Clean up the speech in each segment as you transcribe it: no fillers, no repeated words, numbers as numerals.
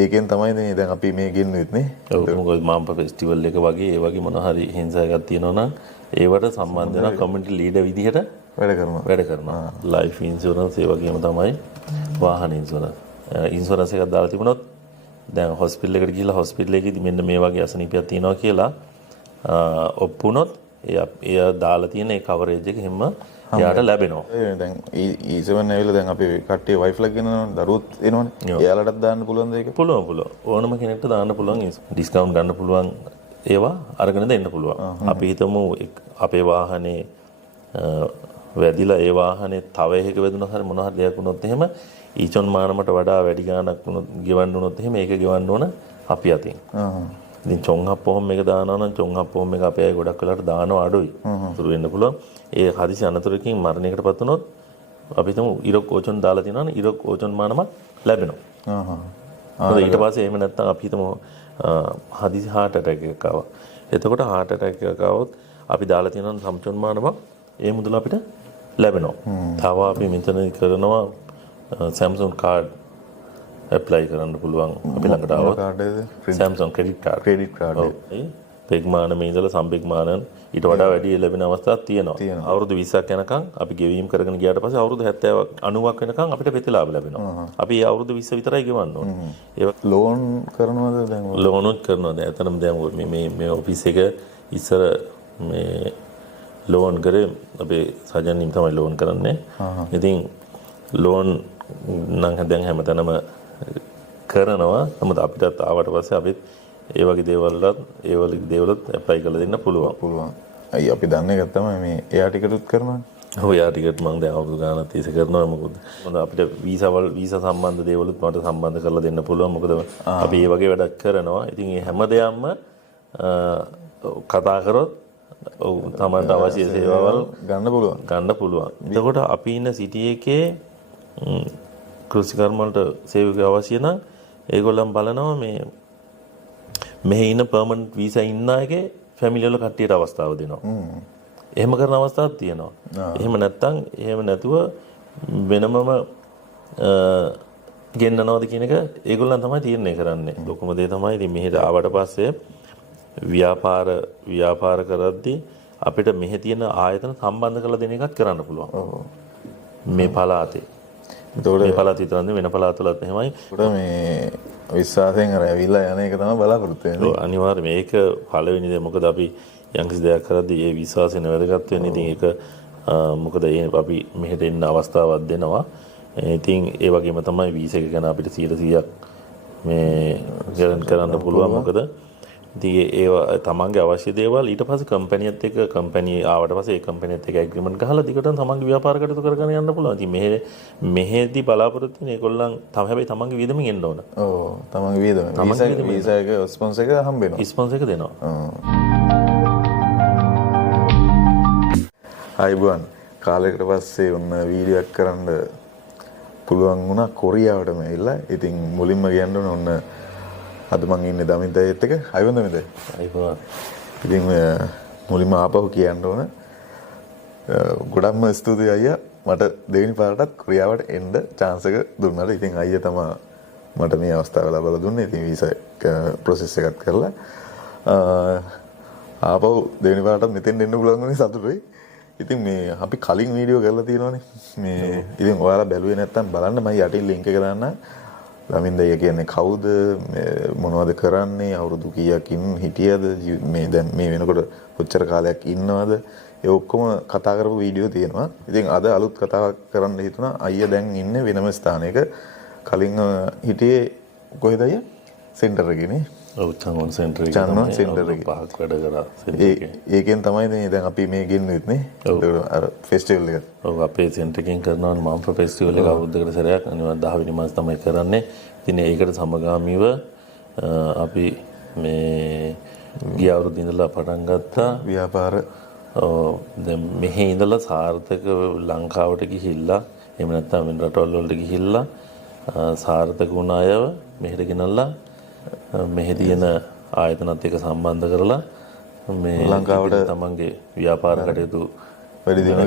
ඒකෙන් තමයි මේ දැන් අපි මේ ගෙන්නුවෙත් නේ. ඔව් මොකද මාම්ප ෆෙස්ටිවල් එක වගේ ඒ වගේ මොන හරි හිංසා එකක් තියෙනවා නම් ඒවට සම්බන්ධ වෙන කමියුනිටි ලීඩර් විදිහට වැඩ කරනවා. ලයිෆ් ඉන්ෂුරන්ස් ඒ වගේම තමයි වාහන ඉන්ෂුරන්ස් එකක් දාලා තිබුණොත් දැන් හොස්පිටල් එකට ගිහිල්ලා හොස්පිටල් එකේදී මෙන්න මේ වගේ අසනීපයක් තියෙනවා කියලා ඔප්පු වුණොත් එයා දාලා තියෙන ඒ කවරේජ් එක හැම එයාට ලැබෙනවා. දැන් E7 ඇවිල්ලා දැන් අපි කට්ටිය වයිෆ්ලා ගෙනන දරුවොත් එනවනේ. එයාලටත් දාන්න පුළුවන්ද ඒක? පුළුවන්. ඕනම කෙනෙක්ට දාන්න පුළුවන්. ඩිස්කවුන්ට් ගන්න පුළුවන් ඒවා අරගෙන දෙන්න පුළුවන්. අපි හිතමු අපේ වාහනේ වැදිලා ඒ වාහනේ තව එකක වැදුනොත් හරි මොන හරි දෙයක් වුණොත් එහෙම ඊචොන් මානමට වඩා වැඩි ගාණක් වුණොත් ගෙවන්න වුණොත් එහෙම ඒක ගෙවන්න ඕන අපි අතින්. ඉතින් චොංහප්පොම් එක දානවා නම් චොංහප්පොම් එක අපේ අය ගොඩක් වෙලාට දානවා අඩුයි. සුළු වෙන්න පුළුවන්. ඒ හදිසි අනතුරකින් මරණයකටපත් වුණොත් අපි හිතමු ඉරොක් ඕචොන් දාලා තිනවා නම් ඉරොක් ඕචොන් මානමක් ලැබෙනවා. ඊට පස්සේ එහෙම නැත්නම් අපි හිතමු හදිසි heart attack එකක් ආවා. එතකොට heart attack එකක් ආවොත් අපි දාලා තියෙනවා සම්චොන් මානමක් ඒ මුදල අපිට ලැබෙනවා. තව අපි මෙතන කරනවා Samsung card apply කරන්න පුළුවන් අපි ළඟට આવොත් Samsung credit card. පෙග්මානම ඉඳලා සම්පෙග්මානන් ඊට වඩා වැඩි ලැබෙන අවස්ථාවක් තියෙනවා. අවුරුදු 20ක් යනකම් අපි ගෙවීම් කරගෙන ගියාට පස්සේ අවුරුදු 70ක් 90ක් වෙනකම් අපිට ප්‍රතිලාභ ලැබෙනවා. අපි ඒ අවුරුදු 20 විතරයි ගෙවන්න ඕනේ. ඒක ලෝන් කරනවද දැන්? ලෝනුත් කරනවා. දැන් එතනම දැන් මේ ඔෆිස් එක ඉස්සර මේ ලෝන් කරේ අපේ සජන්නින් තමයි ලෝන් කරන්නේ. ඉතින් ලෝන් නම් දැන් හැමතැනම කරනවා. නමුත් අපිටත් ආවට පස්සේ අපිත් ඒ වගේ දේවල්වත් ඇප්ලයි කරලා දෙන්න පුළුවන්. අයි අපි දන්නේ එක තමයි මේ එයා ටිකටුත් කරනවානේ. ඔව් එයා ටිකට් මම දැන් අවුරුදු ගානක් තිස්සේ කරනවා. මොකද අපිට වීසා සම්බන්ධ දේවලුත් මට සම්බන්ධ කරලා දෙන්න පුළුවන්. මොකද අපි මේ වගේ වැඩක් කරනවා. ඉතින් මේ හැම දෙයක්ම කතා කරොත් ඔව් තමන්ට අවශ්‍ය සේවාවල් ගන්න පුළුවන්. එතකොට අපි ඉන්න සිටි එකේ කෘෂිකර්ම වලට සේවක අවශ්‍ය නම් ඒගොල්ලන් බලනවා මේ මෙහි ඉන්න පර්මනන්ට් වීසා ඉන්න අයගේ ෆැමිලි වල කට්ටියට අවස්ථාව දෙනවා. එහෙම කරන අවස්ථාවක් තියෙනවා. එහෙම නැතුව වෙනමම ගෙන්නනවද කියන එක ඒගොල්ලන් තමයි තීරණය කරන්නේ. ලොකුම දේ තමයි ඉතින් මෙහෙට ආවට පස්සේ ව්‍යාපාර කරද්දී අපිට මෙහි තියෙන ආයතන සම්බන්ධ කරලා දෙන එකක් කරන්න පුළුවන්. මේ පළාතේ. එතකොට මේ පළාත විතරක් නෙවෙයි වෙන පළාතවලත් එහෙමයි. ඒකට මේ විශ්වාසයෙන් අර ඇවිල්ලා යන එක තමයි බලාපොරොත්තු වෙන්නේ. ඔව් අනිවාර්යයෙන් මේක පළවෙනි දේ. මොකද අපි යම්කිසි දෙයක් කරද්දී ඒ විශ්වාසයෙන් වැදගත් වෙන්නේ. ඉතින් ඒක මොකද අපි මෙහෙට එන්න අවස්ථාවක් දෙනවා. ඉතින් ඒ වගේම තමයි වීසා එක ගැන අපිට 100% මේ ගරන්ට් කරන්න පුළුවන්. මොකද ඉතින් ඒවා තමන්ගේ අවශ්‍ය දේවල් ඊට පස්සේ කම්පැනිත් එක්ක කම්පැනි ආවට පස්සේ ඒ කම්පැනිත් එක්ක ඇග්‍රීමන්ට් ගහලා දිගටම තමන්ගේ ව්‍යාපාර කටයුතු කරගෙන යන්න පුළුවන්. ඉතින් මෙහෙදී බලාපොරොත්තු වෙන ඒගොල්ලන් හැබැයි තමන්ගේ වියදමින් එන්න ඕන. ඔව් තමන්ගේ වියදම. වීසා එක ස්පොන්සර් එක හම්බ වෙනවා. ස්පොන්සර් එක දෙනවා. ආයිබුවන් කාලයකට පස්සේ ඔන්න වීඩියෝ එකක් කරන්න පුළුවන් වුණා කොරියාවටම ඇවිල්ලා. ඉතින් මුලින්ම කියන්න ඕන ඔන්න අද මං ඉන්නේ දමින්දයත් එක. අයිබෝන් දමින්ද. අයිබෝන්. ඉතින් මුලින්ම ආපහු කියන්න ඕන ගොඩක්ම ස්තුතියි අයියා මට දෙවෙනි පාරටත් කොරියාවට එන්න chance එක දුන්නාට. ඉතින් අයියා තමයි මට මේ අවස්ථාව ලබා දුන්නේ. ඉතින් වීසා process එකක් කරලා ආපහු දෙවෙනි පාරටත් මෙතෙන් එන්න පුළුවන් වුණේ සතුටුයි. ඉතින් මේ අපි කලින් වීඩියෝ කරලා තියෙනවානේ. මේ ඉතින් ඔයාලා බැලුවේ නැත්නම් බලන්න මම යටින් link එක දාන්නම්. දමින්දය කියන්නේ කවුද, මොනවද කරන්නේ, අවුරුදු කීයක් හිටියද, මේ දැන් මේ වෙනකොට කොච්චර කාලයක් ඉන්නවද, ඒ ඔක්කොම කතා කරපු වීඩියෝ තියෙනවා. ඉතින් අද අලුත් කතාවක් කරන්න හිතුණා. අයියා දැන් ඉන්නේ වෙනම ස්ථානයක. කලින් හිටියේ කොහෙද අයියා? සෙන්ටර් එකේ නේ. ඔව් චන්වන් සෙන්ටර් එකේ. චන්වන් සෙන්ටර් එකේ. පහක් වැඩ කරා සෙන්ටර් එකේ. ඒකෙන් තමයි දැන් අපි මේ ගෙන්නුවෙත් නේ. අර ෆෙස්ටිවල් එක. ඔව් අපේ සෙන්ටර් එකෙන් කරනවා මම්ප ෆෙස්ටිවල් එක අවුරුද්දකට සැරයක් අනිවාර්ය 10 වෙනි මාස තමයි කරන්නේ. ඉතින් ඒකට සමගාමීව අපි මේ ගිය අවුරුද්දේ ඉඳලා පටන් ගත්තා ව්‍යාපාර. දැන් මෙහි ඉඳලා සාර්ථක ලංකාවට ගිහිල්ලා එහෙම නැත්නම් වෙන රටවල් වලට ගිහිල්ලා සාර්ථක වුණ අයව මෙහෙට ගෙනල්ලා මෙහි තියෙන ආයතනත් එක්ක සම්බන්ධ කරලා මේ ලංකාවට තමන්ගේ ව්‍යාපාර කටයුතු වැඩි දියුණු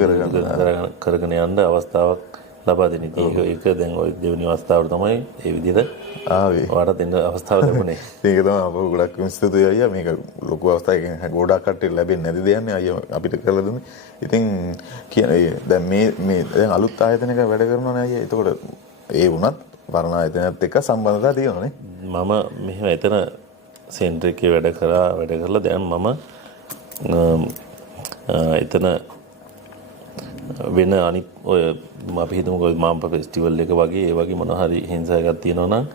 කරගෙන යන්න අවස්ථාවක් ලබා දෙන. ඉතින් ඒක දැන් ওই දෙවෙනි අවස්ථාවට තමයි ඒ විදිහට ආවේ. ඔයාලට දෙන්න අවස්ථාව ලැබුණේ. ඒක තමයි අප ගොඩක් ස්තුතියි අයියා. මේක ලොකු අවස්ථාවකින් ගොඩක් කට්ටියට ලැබෙන්නේ නැති දෙයක් නේ අයියා අපිට කරලා දුන්නේ. ඉතින් කියන්නේ දැන් මේ දැන් අලුත් ආයතනයක වැඩ කරනවා නේ අයියා. එතකොට ඒ වුණත් වර්ණ ආයතනයත් එක්ක සම්බන්ධතාවය තියෙනවා නේ. මම මෙහෙම එතන සෙන්ටර් එකේ වැඩ කරලා දැන් මම එතන වෙන අනිත් ඔය අපි හිතමුකෝ මාම්ප ෆෙස්ටිවල් එක වගේ ඒ වගේ මොන හරි හිංසා එකක් තියෙනවා නම්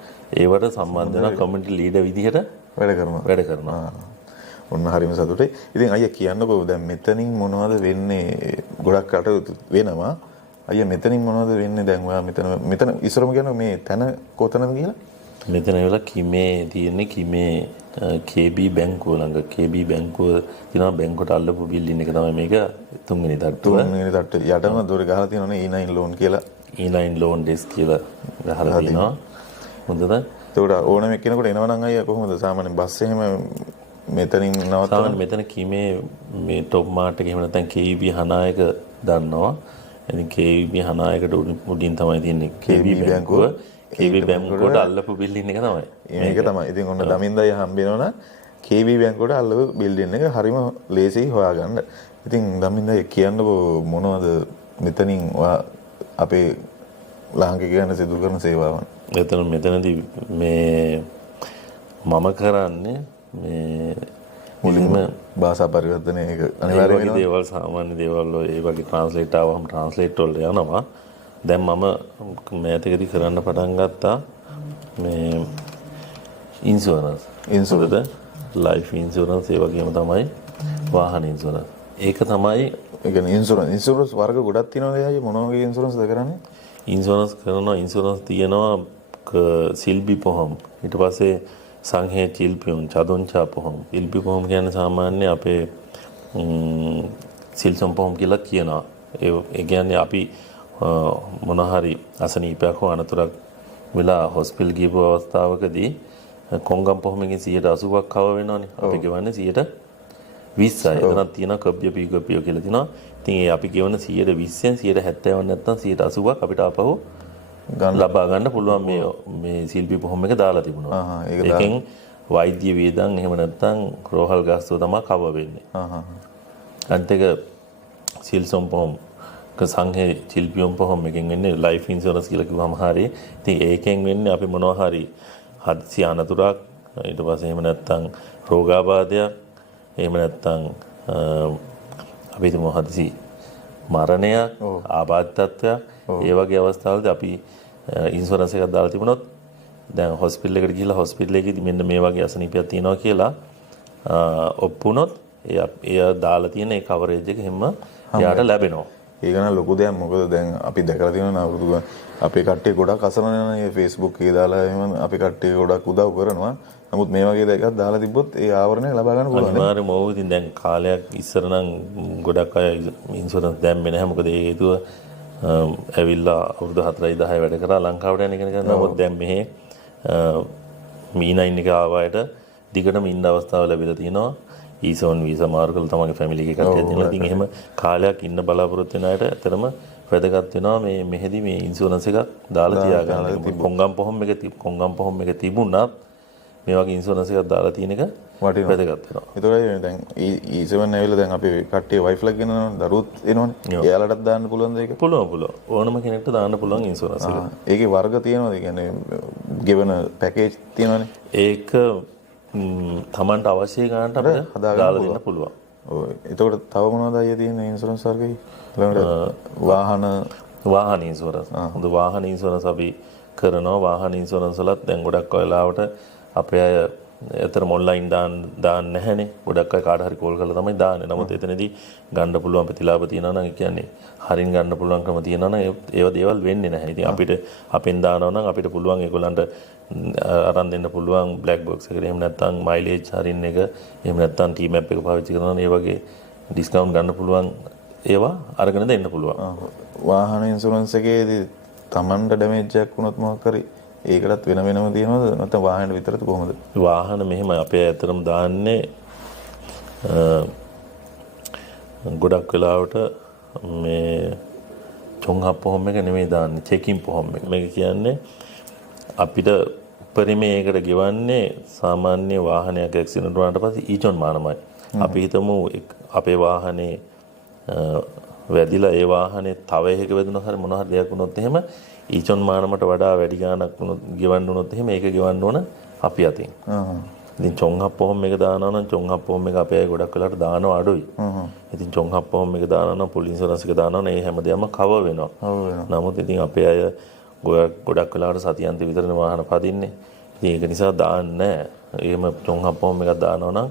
ඒවට සම්බන්ධ වෙන කමියුනිටි ලීඩර් විදිහට වැඩ කරනවා. ඔන්න හරිම සතුටුයි. ඉතින් අයියා කියන්නකෝ දැන් මෙතනින් මොනවද වෙන්නේ? ගොඩක් කටයුතු වෙනවා. අයියා මෙතනින් මොනවද වෙන්නේ දැන් ඔයා මෙතන ඉස්සරම කියන මේ තැන කොතනද කියලා? මෙතන වෙලා කිමේ තියෙන්නේ කිමේ KB බැංකුව ළඟ KB බැංකුව තියෙනවා බැංකුවට අල්ලපු බිල්ඩින් එක තමයි මේක තුන්වෙනි තට්ටුව. තුන්වෙනි තට්ටුව යටම දොර ගහලා තියෙනවනේ E9 loan කියලා. E9 loan desk කියලා ගහලා තියෙනවා. හොඳද? ඒකට ඕනම කෙනෙකුට එනවා නම් අයියා කොහොමද සාමාන්‍යයෙන් බස් එහෙම මෙතනින් නවත්තන? සාමාන්‍යයෙන් මෙතන කිමේ මේ টොප් මාර්ට් එක එහෙම නැත්නම් KB හනායක දන්නවා. ඉතින් KB හනායකට උඩින් තමයි තියෙන්නේ KB බැංකුව. KB බැංකුවට අල්ලපු බිල්ඩින් එක තමයි. මේක තමයි. ඉතින් ඔන්න දමින්දයි හම්බෙනවනම් KB බැංකුවට අල්ලපු බිල්ඩින් එක හරිම ලේසියි හොයාගන්න. ඉතින් දමින්දයි කියන්නකෝ මොනවද මෙතනින් අපේ ලාංකික ගන්න සිදු කරන සේවාවන්? මෙතනදී මේ මම කරන්නේ මේ මුලින්ම භාෂා පරිවර්තනය එක අනිවාර්ය වෙනවා. දේවල් සාමාන්‍ය දේවල් ඒ වගේ ට්‍රාන්ස්ලේට් ආවම ට්‍රාන්ස්ලේට් වලට යනවා. දැන් මම මේතකදී කරන්න පටන් ගත්තා මේ ඉන්ෂුරන්ස්. ලයිෆ් ඉන්ෂුරන්ස් ඒ වගේම තමයි වාහන ඉන්ෂුරන්ස්. ඒක තමයි ඒ කියන්නේ ඉන්ෂුරන්ස් වර්ග ගොඩක් තියෙනවා නේද? මොන වගේ ඉන්ෂුරන්ස්ද කරන්නේ? ඉන්ෂුරන්ස් කරනවා ඉන්ෂුරන්ස් තියෙනවා සිල්බි පොහොම් ඊට පස්සේ සංහේ චිල්පියුන් චදොන්චා පොහොම් ඉල්බි පොහොම් කියන්නේ සාමාන්‍ය අපේ සිල්සම් පොහොම් කියලා කියනවා. ඒ කියන්නේ අපි මොන හරි අසනීපයක් හෝ අනතුරක් වෙලා හොස්පිටල් ගියපු අවස්ථාවකදී කොංගම් පොහොමකින් 80%ක් කව වෙනවනේ. අපි ගෙවන්නේ 20%යි. එතනක් තියෙනවා කබ්ය පීකපිය කියලා තියෙනවා. ඉතින් ඒ අපි ගෙවන 120න් 70ක් නැත්නම් 80%ක් අපිට ආපහු ලබා ගන්න පුළුවන් මේ සිල්පි පොහොම එක දාලා තිබුණා. ඒකෙන් වෛද්‍ය වේදන් එහෙම නැත්නම් රෝහල් ගාස්තුව තමයි කව වෙන්නේ. අනිත් එක සිල්සම් පොහොම සංහේ චිල්පියම් පොහොම එකෙන් වෙන්නේ ලයිෆ් ඉන්ෂුරන්ස් කියලා කිව්වම හරි. ඉතින් ඒකෙන් වෙන්නේ අපි මොනවා හරි හදිසි අනතුරක් ඊට පස්සේ එහෙම නැත්නම් රෝගාබාධයක් එහෙම නැත්නම් අපි හිතමු හදිසි මරණයක් ආබාධිතත්වයක් ඒ වගේ අවස්ථාවලදී අපි ඉන්ෂුරන්ස් එකක් දාලා තිබුණොත් දැන් හොස්පිටල් එකට ගිහිල්ලා හොස්පිටල් එකේදී මෙන්න මේ වගේ අසනීපයක් තියෙනවා කියලා ඔප්පුනොත් එයා දාලා තියෙන ඒ කවරේජ් එක හැම එයාට ලැබෙනවා. ඒක නම් ලොකු දෙයක්. මොකද දැන් අපි දැකලා තියෙනවා අවුරුදු අපේ කට්ටිය ගොඩක් අසරණ යන මේ Facebook එකේ දාලා එහෙම අපි කට්ටිය ගොඩක් උදව් කරනවා. නමුත් මේ වගේ දෙයක් දාලා තිබ්බොත් ඒ ආවරණය ලබා ගන්න පුළුවන්. අනිවාර්යයෙන්ම ඕක ඉතින් දැන් කාලයක් ඉස්සර නම් ගොඩක් අය ඉන්ෂුරන්ස් දැම්මේ නැහැ. මොකද ඒ හේතුව ඇවිල්ලා අවුරුදු 4යි 10යි වැඩ කරා ලංකාවට යන කෙනෙක්. නමුත් දැන් මෙහි E9 එක ආවයට දිගටම ඉන්න අවස්ථාව ලැබිලා තිනවා. E7 වීසා මාරු කරලා තමන්ගේ ෆැමිලි එකක් ඇතුළේ ඉතින් එහෙම කාලයක් ඉන්න බලාපොරොත්තු වෙන අයට ඇත්තටම වැදගත් වෙනවා මේ මෙහෙදි මේ ඉන්ෂුරන්ස් එකක් දාලා තියාගන්න. කොංගම් පොහොම් එක තිබුණත් මේ වගේ ඉන්ෂුරන්ස් එකක් දාලා තියෙන එක වැදගත් වෙනවා. ඒතකොට දැන් E7 ඇවිල්ලා දැන් අපි කට්ටිය වයිෆ්ලා ගෙනනවා දරුවොත් එනවනේ. එයාලටත් දාන්න පුළුවන්ද ඒක? පුළුවන්. ඕනම කෙනෙක්ට දාන්න පුළුවන් ඉන්ෂුරන්ස් එක. ඒකේ වර්ග තියෙනවද? ඒ කියන්නේ ගෙවන පැකේජ් තියෙනවනේ. ඒක තමන්ට අවශ්‍ය ගන්නට අපිට දාලා දෙන්න පුළුවන්. ඔව්. එතකොට තව මොනවද අයියා තියෙන ඉන්ෂුරන්ස් වර්ගයි? වාහන ඉන්ෂුරන්ස්. හොඳ වාහන ඉන්ෂුරන්ස් අපි කරනවා. වාහන ඉන්ෂුරන්ස් වලත් දැන් ගොඩක් වෙලාවට අපේ අය ඇත්තටම ඔන්ලයින් දාන්න නැහැනේ. ගොඩක් අය කාට හරි කෝල් කරලා තමයි දාන්නේ. නමුත් එතනදී ගන්න පුළුවන් ප්‍රතිලාභ තියෙනවා නම් ඒ කියන්නේ හරින් ගන්න පුළුවන් ක්‍රම තියෙනවා නම් ඒව දේවල් වෙන්නේ නැහැ. ඉතින් අපිට අපෙන් දානවා නම් අපිට පුළුවන් ඒගොල්ලන්ට අරන් දෙන්න පුළුවන් බ්ලැක් බොක්ස් එකට. එහෙම නැත්නම් මයිලේජ් හරින් එක එහෙම නැත්නම් ටී මැප් එක පාවිච්චි කරනවා නම් ඒ වගේ ඩිස්කවුන්ට් ගන්න පුළුවන් ඒවා අරගෙන දෙන්න පුළුවන්. වාහන ඉන්ෂුරන්ස් එකේදී Tamanට ඩැමේජ් එකක් වුණොත් මොකක් හරි ඒකටත් වෙනම තියෙනවද නැත්නම් වාහන විතරද කොහොමද? වාහන මෙහෙම අපේ ඇත්තටම දාන්නේ ගොඩක් වෙලාවට මේ චොංහප් පොහොම එක නෙමෙයි දාන්නේ චෙකින් පොහොම එක. මේක කියන්නේ අපිට පරිමේයකට ගෙවන්නේ සාමාන්‍ය වාහනයක් ඇක්සිඩන්ට් වුණාට පස්සේ ඊචොන් මානමයි. අපි හිතමු අපේ වාහනේ වැදිලා ඒ වාහනේ තව එකක වැදුණා හරි මොනවා හරි දෙයක් වුණොත් එහෙම ඊචොන් මානමට වඩා වැඩි ගාණක් වුණොත් ගෙවන්න වුණොත් එහෙම ඒක ගෙවන්න ඕන අපි අතින්. ඉතින් චොංහප් පොහොම එක දානවා නම් චොංහප් පොහොම එක අපේ අය ගොඩක් වෙලාට දානවා අඩුයි. ඉතින් චොංහප් පොහොම එක දානවා නම් පොලිස් ඉන්ෂුරන්ස් එක දානවා නම් ඒ හැමදේම කවර් වෙනවා. නමුත් ඉතින් අපේ අය ගොඩක් වෙලාවට සතියන්ත විතරනේ වාහන පදින්නේ. ඉතින් ඒක නිසා දාන්නේ නැහැ. එහෙම චොංහප් පොහොම එකක් දානවා නම්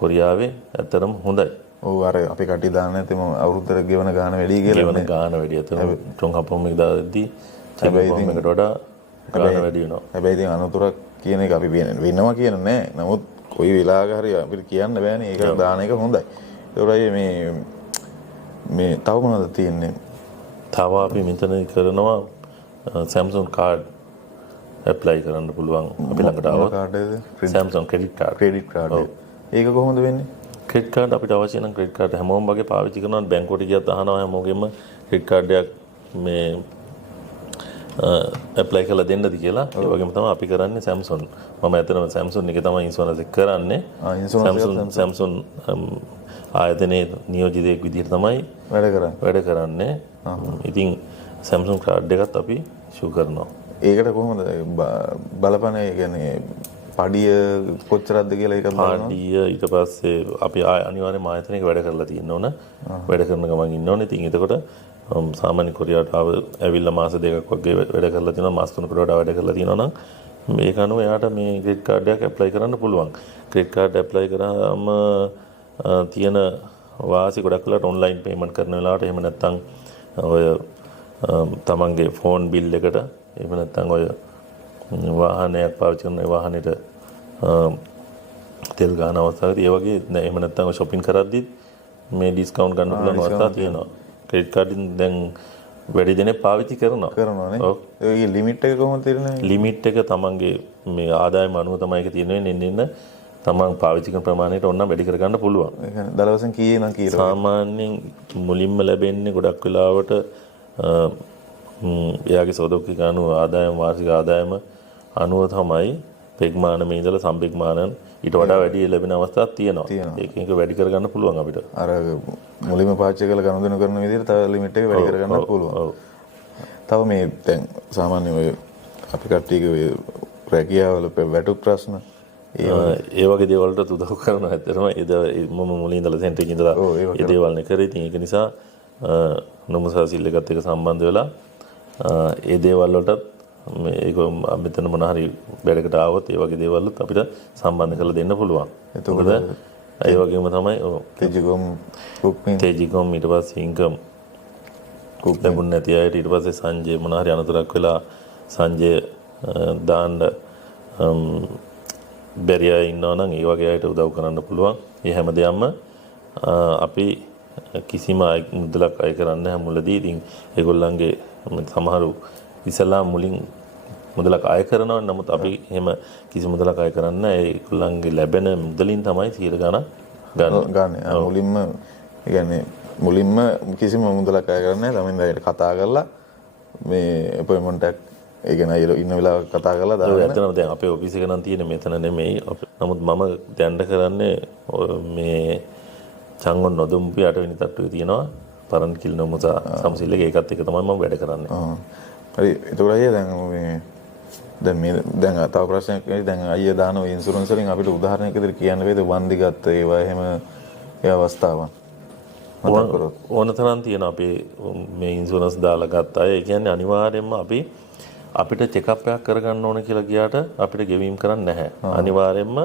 කොරියාවේ ඇත්තටම හොඳයි. ඔව් අර අපි කටි දාන්න නැතිම අවුරුද්දට ගෙවන ගාන වැඩි කියලා ගෙවන ගාන වැඩි. ඇත්තටම චොංහප් පොහොම එක දාද්දී චොංහප් පොහොම එකට වඩා ගාන වැඩි වෙනවා. හැබැයි ඉතින් අනතුරක් කියන එක අපි වෙනවා කියන නෑ. නමුත් කොයි වෙලාවක හරි අපිට කියන්න බෑනේ. ඒක දාන එක හොඳයි. ඒකයි මේ තව මොනවද තියෙන්නේ? තව අපි මෙතන කරනවා Samsung card apply කරන්න පුළුවන් අපි ළඟට આવොත්. Samsung credit card. ඒක කොහොමද වෙන්නේ? credit card අපිට අවශ්‍ය නම් credit card හැමෝම වගේ පාවිච්චි කරනවා. බැංකුවට ගියත් අහනවා හැමෝගෙම credit card එකක් මේ ඇප්ලයි කරලා දෙන්නද කියලා. ඒ වගේම තමයි අපි කරන්නේ Samsung. මම ඇත්තටම Samsung එකේ තමයි ඉන්ෂුරන්ස් එක කරන්නේ. Samsung ආයතනයේ නියෝජිතයෙක් විදිහට තමයි වැඩ කරන්නේ. ඉතින් Samsung කාඩ් එකත් අපි ෂූ කරනවා. ඒකට කොහොමද බලපන්නේ? ඒ කියන්නේ පඩිය කොච්චරක්ද කියලා එකක් බලනවා. පඩිය ඊට පස්සේ අපි අනිවාර්යයෙන්ම ආයතනයක වැඩ කරලා තියෙන්න ඕන. වැඩ කරන ගමන් ඉන්න ඕනේ. ඉතින් එතකොට සාමාන්‍ය කොරියාවට ඇවිල්ලා මාස දෙකක් වගේ වැඩ කරලා තියෙනවා. මාස 3කට වඩා වැඩ කරලා තියෙනවා නම් මේක අනුව එයාට මේ ක්‍රෙඩිට් කාඩ් එකක් ඇප්ලයි කරන්න පුළුවන්. ක්‍රෙඩිට් කාඩ් ඇප්ලයි කරාම තියෙන වාසි ගොඩක් වෙලාවට ඔන්ලයින් පේමන්ට් කරන වෙලාවට එහෙම නැත්නම් ඔය තමන්ගේ ෆෝන් බිල් එකට එහෙම නැත්නම් ඔය වාහනයක් පාවිච්චි කරන වාහනෙට තෙල් ගාන අවස්ථාවේදී ඒ වගේ එහෙම නැත්නම් shopping කරද්දිත් මේ ඩිස්කවුන්ට් ගන්න පුළුවන් අවස්ථා තියෙනවා. ක්‍රෙඩිට් කාඩින් දැන් වැඩි දෙනෙක් පාවිච්චි කරනවානේ. ඔව්. ඒ ලිමිට් එක කොහොමද තියෙන්නේ? ලිමිට් එක තමන්ගේ මේ ආදායම අනුව තමයි ඒක තියෙන්නේ. එන්න තමන් පාවිච්චි කරන ප්‍රමාණයට ඕන වැඩි කරගන්න පුළුවන්. ඒ කියන්නේ දවසෙන් කීයේ නම් කීරෝ? සාමාන්‍යයෙන් මුලින්ම ලැබෙන්නේ ගොඩක් වෙලාවට එයාගේ සෝදෝක්කික අනුව ආදායම වාර්ෂික ආදායම අනුව තමයි පෙග්මානම ඉඳලා සම්පෙග්මානන් ඊට වඩා වැඩි ලැබෙන අවස්ථාවක් තියෙනවා. ඒක වැඩි කරගන්න පුළුවන් අපිට. අර මුලින්ම පාවිච්චි කරලා ගනුදෙනු කරන විදිහට තව ලිමිට් එක වැඩි කරගන්න පුළුවන්. තව මේ දැන් සාමාන්‍ය ඔය අපි කට්ටියගේ ඔය රැකියාවල වැටුප් ප්‍රශ්න ඒ වගේ දේවල් වලට උදව් කරනවා. ඇත්තටම මම මුලින් ඉඳලා සෙන්ටර් එකේ ඉඳලා ඒ දේවල් නේ කරේ. ඉතින් ඒක නිසා නොමුසා සිල් එකත් එක්ක සම්බන්ධ වෙලා ඒ දේවල් වලටත් මේක මෙතන මොන හරි වැඩකට ආවොත් ඒ වගේ දේවල්ත් අපිට සම්බන්ධ කරලා දෙන්න පුළුවන්. එතකොට ඒ වගේම තමයි තේජිකොම් ඊට පස්සේ ඉන්කම් කුක් ලැබුණ නැති අයට ඊට පස්සේ සංජය මොන හරි අනතුරක් වෙලා සංජය දාන්න බැරි අය ඉන්නවා නම් ඒ වගේ අයට උදව් කරන්න පුළුවන්. මේ හැම දෙයක්ම අපි කිසිම මුදලක් අය කරන්නේ නැහැ මුලදී. ඉතින් ඒගොල්ලන්ගේ සමහරු ඉස්සලා මුලින් මුදලක් අය කරනවා. නමුත් අපි එහෙම කිසි මුදලක් අය කරන්නේ නැහැ. ඒගොල්ලන්ගේ ලැබෙන මුදලින් තමයි 100 ගණන් ගන්න. මුලින්ම ඒ කියන්නේ මුලින්ම කිසිම මුදලක් අය කරන්නේ නැහැ. ළමින් අයට කතා කරලා මේ අපොයින්ට්මන්ට් එකක් ඒ කියන්නේ අය ඉන්න වෙලාවක කතා කරලා දාන්න. ඇත්තටම දැන් අපේ ඔෆිස් එක නම් තියෙන්නේ මෙතන නෙමෙයි. නමුත් මම දැන් කරන්නේ මේ චංගොන් නොදුම්පි 8 වෙනි තට්ටුවේ තියෙනවා පරණ කිල්නමුසා සමසිල්ල එක ඒකත් එක තමයි මම වැඩ කරන්නේ. හරි. ඒතකොට අයියා දැන් තව ප්‍රශ්නයක් දැන් අයියා දාන ඉන්ෂුරන්ස් වලින් අපිට උදාහරණයක් විදිහට කියන්න වේද වන්දි ගත්ත ඒවා එහෙම ඒ අවස්ථාවන් මතක් කරොත් ඕන තරම් තියෙනවා අපේ මේ ඉන්ෂුරන්ස් දාලා ගත්ත අය. ඒ කියන්නේ අනිවාර්යයෙන්ම අපිට චෙකප් එකක් කරගන්න ඕන කියලා ගියාට අපිට ගෙවීම් කරන්නේ නැහැ. අනිවාර්යයෙන්ම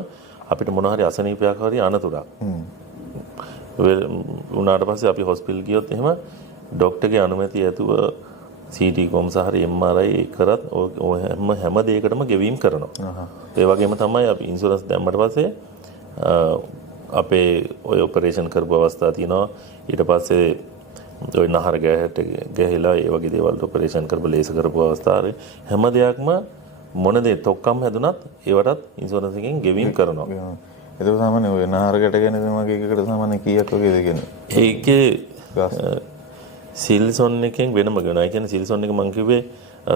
අපිට මොන හරි අසනීපයක් හරි අනතුරක් උනාට පස්සේ අපි හොස්පිටල් ගියොත් එහෙම ડોක්ටර්ගේ අනුමැතිය ඇතුව CT කොම්ස හරි MRI කරත් හැම දෙයකටම ගෙවීම් කරනවා. ඒ වගේම තමයි අපි ඉන්ෂුරන්ස් දැම්මට පස්සේ අපේ ඔය ඔපරේෂන් කරපු අවස්ථා තියෙනවා. ඊට පස්සේ ඔය නහර ගැහිලා ඒ වගේ දේවල් ඔපරේෂන් කරපු ලේස කරපු අවස්ථාවේ හැම දෙයක්ම මොන දේ තොක්කම් හැදුනත් ඒවටත් ඉන්ෂුරන්ස් එකෙන් ගෙවීම් කරනවා. ඒක සාමාන්‍ය ඔය නහරකට ගැන මගේ එකකට සාමාන්‍ය කීයක් වගේද කියන්නේ? ඒකේ සිල්සොන් එකෙන් වෙනම ගෙවනවා. ඒ කියන්නේ සිල්සොන් එක මං කිව්වේ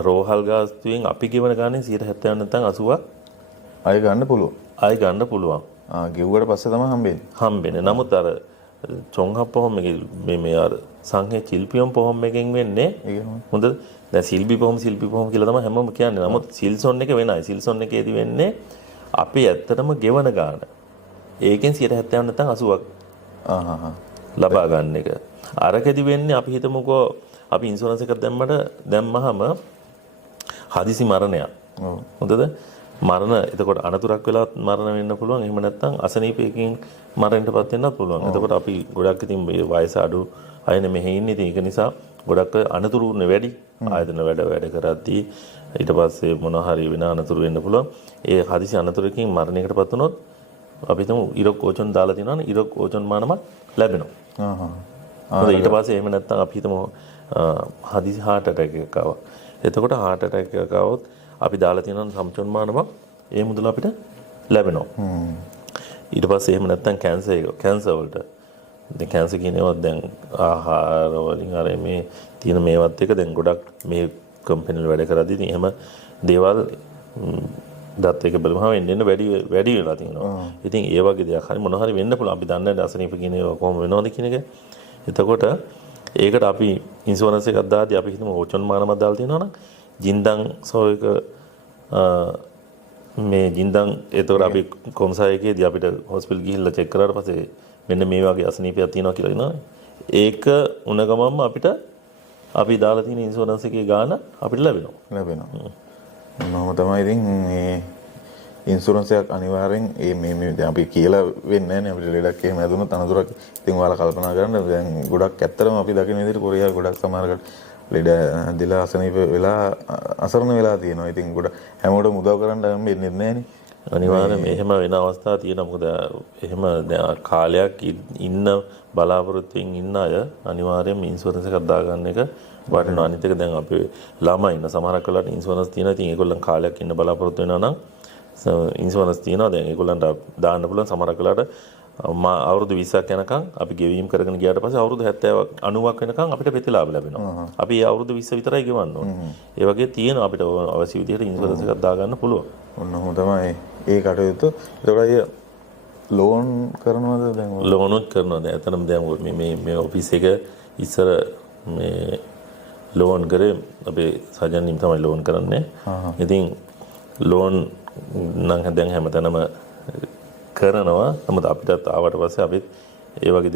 රෝහල් ගාස්තුවෙන් අපි ගෙවන ගානේ 70 නැත්නම් 80ක් අය ගන්න පුළුවන්. ආයි ගන්න පුළුවන්. ගෙව්වට පස්සේ තමයි හම්බෙන්නේ. නමුත් අර චොංහප් පොහොම මේ අර සංහේ චිල්පියම් පොහොම එකෙන් වෙන්නේ හොඳ දැන් සිල්පි පොහොම කියලා තමයි හැමෝම කියන්නේ. නමුත් සිල්සොන් එක වෙනයි. සිල්සොන් එකේදී වෙන්නේ අපි ඇත්තටම ගෙවන ගාන. ඒකෙන් 70 නැත්නම් 80ක් ලබා ගන්න එක. අරකෙදි වෙන්නේ අපි හිතමුකෝ අපි ඉන්ෂුරන්ස් එකක් දැම්මහම හදිසි මරණයක්. හොඳද? මරණ එතකොට අනතුරක් වෙලා මරණ වෙන්න පුළුවන්. එහෙම නැත්නම් අසනීපයකින් මරණයටපත් වෙන්නත් පුළුවන්. එතකොට අපි ගොඩක් ඉතින් මේ වයස අඩු අයනේ මෙහෙ ඉන්නේ. ඉතින් ඒක නිසා ගොඩක් අනතුරුනේ වැඩි. ආයතන වැඩ කරද්දී ඊට පස්සේ මොනවා හරි වෙන අනතුරු වෙන්න පුළුවන්. ඒ හදිසි අනතුරකින් මරණයකටපත් වුණොත් අපි හිතමු ඉරක් ඕචන් දාලා තියෙනවනේ ඉරක් ඕචන් මානමක් ලැබෙනවා. ඊට පස්සේ එහෙම නැත්නම් අපි හිතමු හදිසි heart attack එකක් ආවා. එතකොට heart attack එකක් ආවොත් අපි දාලා තියෙන සම්චොන් මානමක් ඒ මුදල අපිට ලැබෙනවා. ඊට පස්සේ එහෙම නැත්නම් කැන්සර් වලට දැන් කැන්සර් කියනවා දැන් ආහාර වලින් අර මේ තියෙන මේවත් එක දැන් ගොඩක් මේ කම්පැනි වල වැඩ කරද්දී ඉතින් එහෙම දේවල් දත් එක බලමහම එන්න වැඩි වෙලා තියෙනවා. ඉතින් ඒ වගේ දෙයක් හරි මොන හරි වෙන්න පුළුවන්. අපි දන්නේ නැහැ අසනීප කියන ඒවා කොහොම වෙනවද කියන එක. එතකොට ඒකට අපි ඉන්ෂුරන්ස් එකක් දාද්දී අපි හිතමු ඕචන් මානමක් දාලා තියෙනවා නම් ජින්දන් සෝයක මේ ජින්දන් එතකොට අපි කොම්සායකේදී අපිට හොස්පිටල් ගිහිල්ලා චෙක් කරාට පස්සේ මෙන්න මේ වගේ අසනීපයක් තියෙනවා කියලා කියනවා. ඒක උන ගමන්ම අපිට අපි දාලා තියෙන ඉන්ෂුරන්ස් එකේ ගාණ අපිට ලැබෙනවා. මම තමයි ඉතින් මේ ඉන්ෂුරන්ස් එකක් අනිවාර්යෙන් මේ දැන් අපි කියලා වෙන්නේ නැහැ නේ අපිට ලෙඩක් එහෙම හැදුනොත් අනතුරක්. ඉතින් ඔයාලා කල්පනා කරන්න දැන් ගොඩක් ඇත්තටම අපි දකින විදිහට කොරියාවේ ගොඩක් සමහරකට ලෙඩ දිලා අසනීප වෙලා අසරණ වෙලා තියෙනවා. ඉතින් ගොඩ හැමෝටම උදව් කරන්න හම්බෙන්නේ නැහැ නේ. අනිවාර්යයෙන් එහෙම වෙන අවස්ථා තියෙනවා. මොකද එහෙම දැන් කාලයක් ඉන්න බලාපොරොත්තුෙන් ඉන්න අය අනිවාර්යයෙන්ම ඉන්ෂුරන්ස් එකක් දාගන්න එක වටිනවා. අනිත් එක දැන් අපේ ළමයි ඉන්න සමහරක් වෙලාවට ඉන්ෂුරන්ස් තියෙනවා. ඉතින් ඒගොල්ලන් කාලයක් ඉන්න බලාපොරොත්තු වෙනවා නම් ඉන්ෂුරන්ස් තියෙනවා. දැන් ඒගොල්ලන්ට දාන්න පුළුවන් සමහරක් වෙලාවට අවුරුදු 20ක් යනකම් අපි ගෙවීම් කරගෙන ගියාට පස්සේ අවුරුදු 70ක් 90ක් වෙනකම් අපිට ප්‍රතිලාභ ලැබෙනවා. අපි අවුරුදු 20 විතරයි ගෙවන්න ඕනේ. ඒ වගේ තියෙන අපිට අවශ්‍ය විදිහට ඉන්ෂුරන්ස් එකක් දාගන්න පුළුවන්. ඔන්න තමයි ඒ කටයුතු. ඒකට ලෝන් කරනවද දැන්? ලෝනුත් කරනවා. දැන් එතනම දැන් මේ ඔෆිස් එක ඉස්සර මේ ලෝන් කරේ අපේ සජන්නින් තමයි ලෝන් කරන්නේ. ඉතින් ලෝන් නම් දැන් හැමතැනම කරනවා. නමුත් අපිටත් ආවට පස්සේ අපිත් ඒ වගේ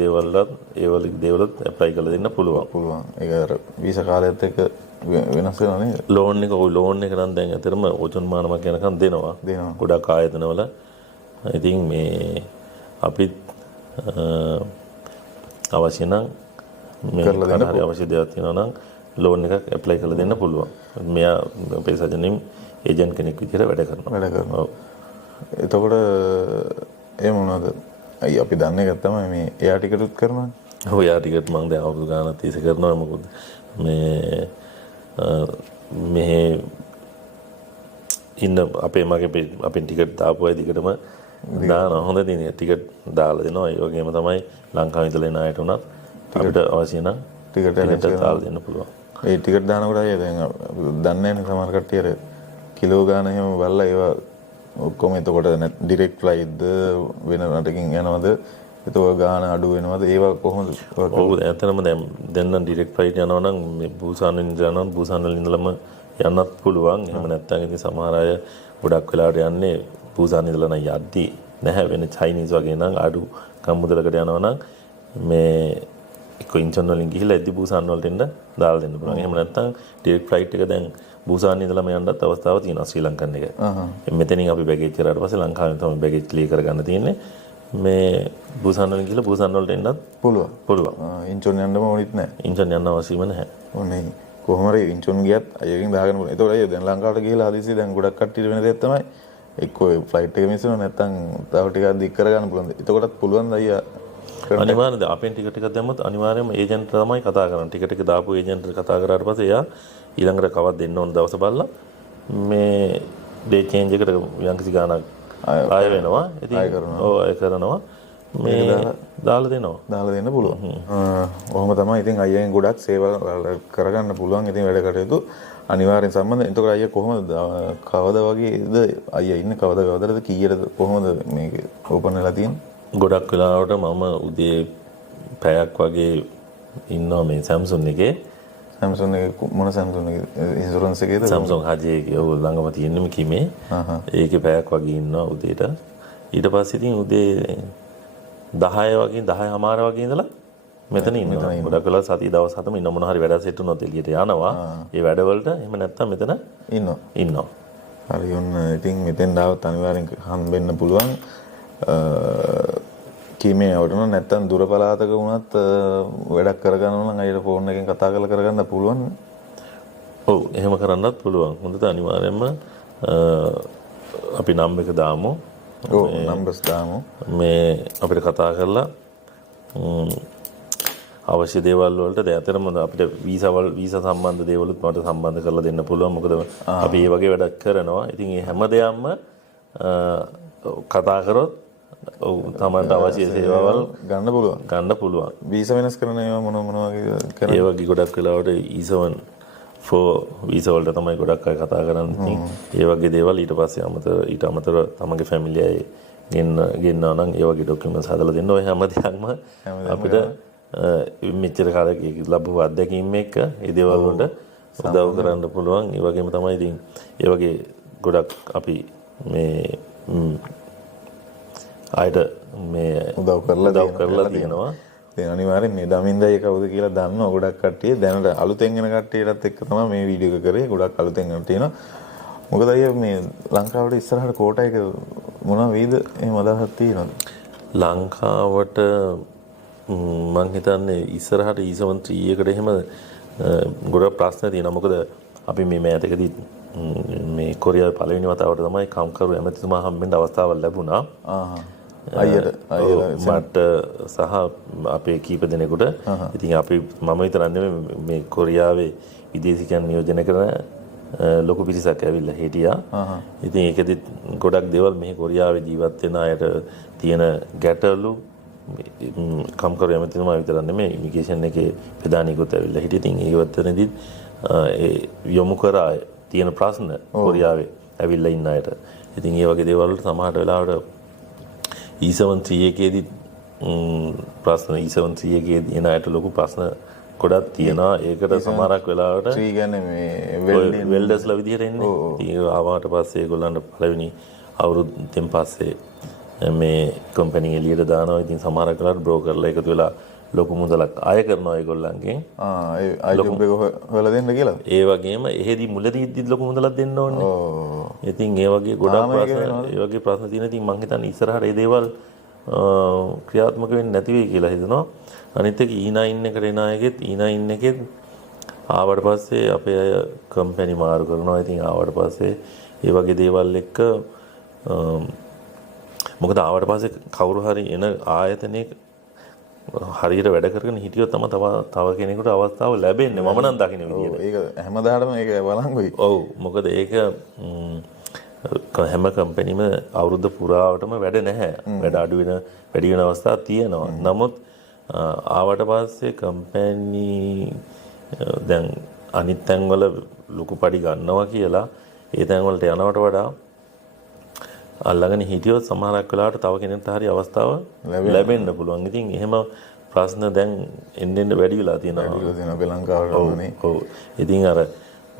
දේවල්වත් ඇප්ලයි කරලා දෙන්න පුළුවන්. ඒක අර වීසා කාලයත් එක්ක වෙනස් වෙනවා නේද? ලෝන් එක නම් දැන් ඇත්තටම ඕචන් මානමක් යනකම් දෙනවා. ගොඩක් ආයතනවල. ඉතින් මේ අපිත් අවශ්‍ය නම් මේ හරි අවශ්‍ය දේවල් තියෙනවා නම් ලෝන් එකක් ඇප්ලයි කරලා දෙන්න පුළුවන්. මෙයා අපේ සජනින් ඒජන්ට් කෙනෙක් විදිහට වැඩ කරනවා. එතකොට ඒ මොනවද? අයි අපි දන්නේ එකක් තමයි මේ එයා ටිකටුත් කරනවානේ. ඔව් එයා ටිකට් මම දැන් අවුරුදු ගානක් තිස්සේ කරනවා. මොකද මේ මෙහි ඉන්න අපේ ටිකට් දාපු අය දිගටම දානවා. හොඳ දිනේ ටිකට් දාලා දෙනවා. ඒ වගේම තමයි ලංකාවේ ඉඳලා එන අයට උනත් අපිට අවශ්‍ය නම් ටිකට් දාලා දෙන්න පුළුවන්. ඒ ටිකට් දානකොට අය දැන් දන්නේ නැහැ සමහර කට්ටිය අර කිලෝ ගාන එහෙම බලලා ඒවා ඔක්කොම එතකොට ඩිරෙක්ට් ෆ්ලයිට්ද වෙන රටකින් යනවද? එතකොට ගාන අඩු වෙනවද? ඒවා කොහොමද? ඔව් ඇත්තටම දැන් නම් ඩිරෙක්ට් ෆ්ලයිට් යනවා නම් මේ බුසාන් වලින් යනවා නම් බුසාන් වලින් ඉඳලම යන්නත් පුළුවන්. එහෙම නැත්නම් ඉතින් සමහර අය ගොඩක් වෙලාවට යන්නේ බුසාන් ඉඳලා නම් යද්දි නැහැ වෙන චයිනීස් වගේ නම් අඩු කම්මුදලකට යනවා නම් මේ එක්ක ඉන්චන් වලින් ගිහිල්ලා එද්දි බුසාන් වලට එන්න දාලා දෙන්න පුළුවන්. එහෙම නැත්නම් ඩිරෙක්ට් ෆ්ලයිට් එක දැන් බුසාන් ඉඳලාම යන්නත් අවස්ථාවක් තියෙනවා ශ්‍රී ලංකන් එක. මෙතනින් අපි බැගේජ් කරාට පස්සේ ලංකාවෙන් තමයි බැගේජ් ක්ලියර් කරගන්න තියෙන්නේ. මේ බුසාන් වලින් ගිහලා බුසාන් වලට එන්නත් පුළුවන්. ඉන්චන් යන්නම ඕනෙත් නැහැ. ඉන්චන් යන්න අවශ්‍යම නැහැ. ඕනේ. කොහොම හරි ඉන්චන් ගියත් අයගෙන් දාගෙන පුළුවන්. ඒතකොට අය දැන් ලංකාවට ගිහලා හදිස්සිය දැන් ගොඩක් කට්ටියට වෙන දෙයක් තමයි එක්කෝ ෆ්ලයිට් එක මිස් වෙනවා නැත්නම් තව ටිකක් දික් කරගන්න පුළුවන්. එතකොටත් පුළුවන් අයියා අනිවාර්යයෙන්ම අපෙන් ටිකට් එකක් දැම්මොත් අනිවාර්යයෙන්ම ඒජන්ට් තමයි කතා කරන්නේ. ටිකට් එක දාපු ඒජන්ට් කතා කරාට පස්සේ එයා ඊළඟට කවක් දෙන්න ඕන දවස බලලා මේ ඩේ චේන්ජ් එකට යම්කිසි ගාණක් ආය වෙනවා. ඉතින් ඔව් අය කරනවා. මේ දාලා දෙනවා. දාලා දෙන්න පුළුවන්. ඔහොම තමයි ඉතින් අයියෙන් ගොඩක් සේවා කරගන්න පුළුවන්. ඉතින් වැඩ කටයුතු අනිවාර්යෙන් සම්බන්ධ. එතකොට අයියා කොහොමද කවදා වගේද අයියා ඉන්නේ කවදාද කීයටද කොහොමද මේක ඕපන් වෙලා තියෙන්නේ? ගොඩක් වෙලාවට මම උදේ පැයක් වගේ ඉන්නවා මේ Samsung එකේ. Samsung එක මොන Samsung එක ඉන්ෂුරන්ස් එකේද? Samsung හජේ එක ඔය ළඟම තියෙනම කිමේ. ඒකේ පැයක් වගේ ඉන්නවා උදේට. ඊට පස්සේ ඉතින් උදේ 10 වගේ 10:00 වගේ ඉඳලා මෙතන ඉන්නවා. ගොඩක් වෙලා සතිය දවස් 7ම ඉන්න මොන හරි වැඩ සෙට් වුණොත් එළියට යනවා. ඒ වැඩවලට එහෙම නැත්තම් මෙතන ඉන්නවා. හරි ඔන්න ඉතින් මෙතෙන් ඩාවත් අනිවාර්යෙන් හම්බෙන්න පුළුවන්. කීමේ આવටන නැත්තම් දුර පළාතක වුණත් වැඩක් කරගන්න නම් අයියට ෆෝන් එකෙන් කතා කරලා කරගන්න පුළුවන්. ඔව් එහෙම කරන්නත් පුළුවන්. හොඳට අනිවාර්යෙන්ම අපි නම් එක දාමු. ඔව් නම්බර්ස් දාමු. මේ අපිට කතා කරලා අවශ්‍ය දේවල් වලට දැතරම අපිට වීසා සම්බන්ධ දේවලුත් මට සම්බන්ධ කරලා දෙන්න පුළුවන්. මොකද අපි මේ වගේ වැඩක් කරනවා. ඉතින් මේ හැම දෙයක්ම කතා කරොත් ඔව් තමන්ට අවශ්‍ය සේවාවල් ගන්න පුළුවන්. වීසා වෙනස් කරන ඒවා මොන වගේ කරන්නේ? ඒ වගේ ගොඩක් වෙලාවට E7 වීසා වලට තමයි ගොඩක් අය කතා කරන්නේ. ඒ වගේ දේවල් ඊට පස්සේ ඊට අමතරව තමන්ගේ ෆැමිලි අය ගෙන්නවා නම් ඒ වගේ ડોකියුමන්ට්ස් හදලා දෙන්න. ඔය හැම දෙයක්ම අපිට මෙච්චර කාලෙක ලැබුව අත්දැකීම් එක්ක ඒ දේවල් වලට උදව් කරන්න පුළුවන්. ඒ වගේම තමයි ඉතින් ඒ වගේ ගොඩක් අපි මේ ආයත මේ උදව් කරලා තියෙනවා. ඉතින් අනිවාර්යෙන් මේ දමින්දයි කවුද කියලා දන්නවා ගොඩක් කට්ටිය. දැනට අලුතෙන් එන කට්ටියටත් එක්ක තමයි මේ වීඩියෝ එක කරේ. ගොඩක් අලුතෙන් එන තියෙනවා. මොකද අයියා මේ ලංකාවට ඉස්සරහට කෝටා එක මොනවා වේද එහෙම අදහසක් තියෙනවද? ලංකාවට මම හිතන්නේ ඉස්සරහට E7 3 එකට එහෙම ගොඩක් ප්‍රශ්න තියෙනවා. මොකද අපි මේ මෑතකදී මේ කොරියාවේ පළවෙනි වතාවට තමයි කම්කරු ඇමතිතුමා හම්බෙන්න අවස්ථාවක් ලැබුණා. අයියට මට සහ අපේ කීප දෙනෙකුට. ඉතින් මම විතරක් නෙමෙයි මේ කොරියාවේ විදේශිකයන් නියෝජනය කරන ලොකු පිරිසක් ඇවිල්ලා හිටියා. ඉතින් ඒකෙදි ගොඩක් දේවල් මේ කොරියාවේ ජීවත් වෙන අයට තියෙන ගැටලු කම්කරු ඇමතිතුමා විතරක් නෙමෙයි ඉමිග්‍රේෂන් එකේ ප්‍රධානියෙකුත් ඇවිල්ලා හිටියා. ඉතින් ඒවතරෙදි යොමු කරා තියෙන ප්‍රශ්න කොරියාවේ ඇවිල්ලා ඉන්න අයට. ඉතින් ඒ වගේ දේවල් වලට සමහර වෙලාවට E7 3 එකේදී ප්‍රශ්න E7 3 එකේදී එන අයට ලොකු ප්‍රශ්න ගොඩක් තියෙනවා. ඒකට සමහරක් වෙලාවට 3 කියන්නේ මේ වෙල්ඩර්ස්ලා විදිහට එන්නේ. ඉතින් ආවාට පස්සේ ඒගොල්ලන්ට පළවෙනි අවුරුද්දෙන් පස්සේ මේ කම්පැනි එළියට දානවා. ඉතින් සමහරක් වෙලාවට බ්‍රෝකර්ලා එකතු වෙලා ලොකු මුදලක් අය කරනවා ඒගොල්ලන්ගෙන්. ඒ ජොබ් එක හොයලා දෙන්න කියලා. ඒ වගේම එහෙදි මුලදී ලොකු මුදලක් දෙන්න ඕනේ. ඉතින් ඒ වගේ ගොඩක් ප්‍රශ්න තියෙන. ඉතින් මං හිතන්නේ ඉස්සරහට මේ දේවල් ක්‍රියාත්මක වෙන්නේ නැති වෙයි කියලා හිතනවා. අනිත් එක E9 එකට එන අයගෙත් E9 එකෙත් ආවට පස්සේ අපේ අය කම්පැනි මාරු කරනවා. ඉතින් ආවට පස්සේ ඒ වගේ දේවල් එක්ක මොකද ආවට පස්සේ කවුරු හරි එන ආයතනයක හරියට වැඩ කරගෙන හිටියොත් තමයි තව කෙනෙකුට අවස්ථාව ලැබෙන්නේ. මම නම් දකින්න විදියට. ඒක හැමදාටම ඒක බලංගුයි. ඔව් මොකද ඒක හැම කම්පැනිම අවුරුද්ද පුරාවටම වැඩ නැහැ. වැඩ වැඩි වෙන අවස්ථා තියෙනවා. නමුත් ආවට පස්සේ කම්පැනි දැන් අනිත් තැන්වල ලොකු පඩි ගන්නවා කියලා ඒ තැන්වලට යනවට වඩා අල්ලගෙන හිටියොත් සමහරක් වෙලාවට තව කෙනෙක්ට හරි අවස්ථාව ලැබෙන්න පුළුවන්. ඉතින් එහෙම ප්‍රශ්න දැන් එන්න වැඩි වෙලා තියෙනවා. අපේ ලංකාවේ. ඔව්. ඉතින් අර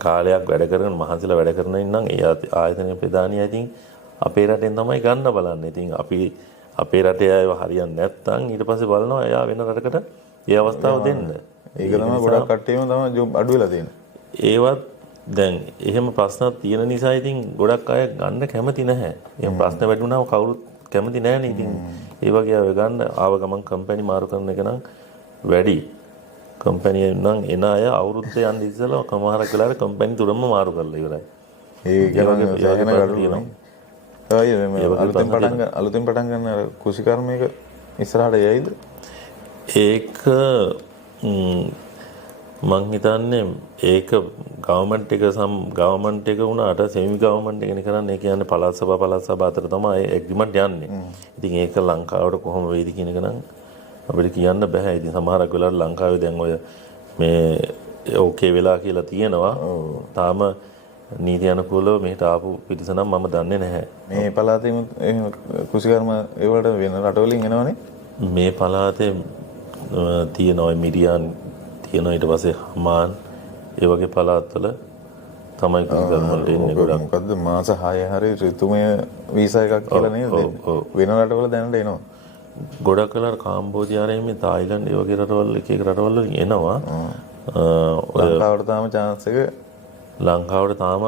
කාලයක් වැඩ කරගෙන මහන්සිලා වැඩ කරන ඉන්නම් ඒ ආයතනයේ ප්‍රධානියා ඉතින් අපේ රටෙන් තමයි ගන්න බලන්නේ. ඉතින් අපේ රටේ අයව හරියන්නේ නැත්නම් ඊට පස්සේ බලනවා එයා වෙන රටකට ඒ අවස්ථාව දෙන්න. ඒක තමයි ගොඩක් කට්ටියම තමයි ජොබ් අඩු වෙලා තියෙන්නේ. ඒවත් දැන් එහෙම ප්‍රශ්නක් තියෙන නිසා ඉතින් ගොඩක් අය ගන්න කැමති නැහැ. එහෙම ප්‍රශ්න වැඩි වුණාම කවුරුත් කැමති නැහැනේ. ඉතින් ඒ වගේ අය ගන්න ආව ගමන් කම්පැනි මාරු කරන එක නම් වැඩි. කම්පැනි නම් එන අය අවුරුද්ද යන්න ඉස්සෙල්ලා කමහරක් වෙලාවට කම්පැනි තුරම මාරු කරලා ඉවරයි. ඒ කියන්නේ අලුතෙන් පටන් ගන්න කෘෂිකර්මයක ඉස්සරහට යයිද? ඒක මං හිතන්නේ ඒක ගවර්න්මන්ට් එක වුණාට සෙමි ගවර්න්මන්ට් එකනේ කරන්නේ. ඒ කියන්නේ පළාත් සභා අතර තමයි ඇග්‍රීමන්ට් යන්නේ. ඉතින් ඒක ලංකාවට කොහොම වෙයිද කියන එක නම් අපිට කියන්න බෑ. ඉතින් සමහරක් වෙලාවට ලංකාවේ දැන් ඔය මේ ඕකේ වෙලා කියලා තියෙනවා. තාම නීති අනුකූලව මෙහෙට ආපු පිටිස නම් මම දන්නේ නැහැ. මේ පළාතේම කෘෂිකර්ම ඒවලට වෙන රටවලින් එනවනේ. මේ පළාතේ තියෙනවා මිරියන් තියෙනවා, ඊට පස්සේ හමාන්, ඒ වගේ පළාත්වල තමයි කෘෂිකර්ම වලට එන්නේ ගොඩක්. මොකද්ද මාස 6 හරි ඍතුමය වීසා එකක් කියලා නේද? වෙන රටවල දැනට එනවා. ගොඩක් වෙලාවට කාම්බෝදියාවේ මේ තායිලන්ඩ් ඒ වගේ රටවල එක රටවල එනවා. ලංකාවට තාම chance එක ලංකාවට තාම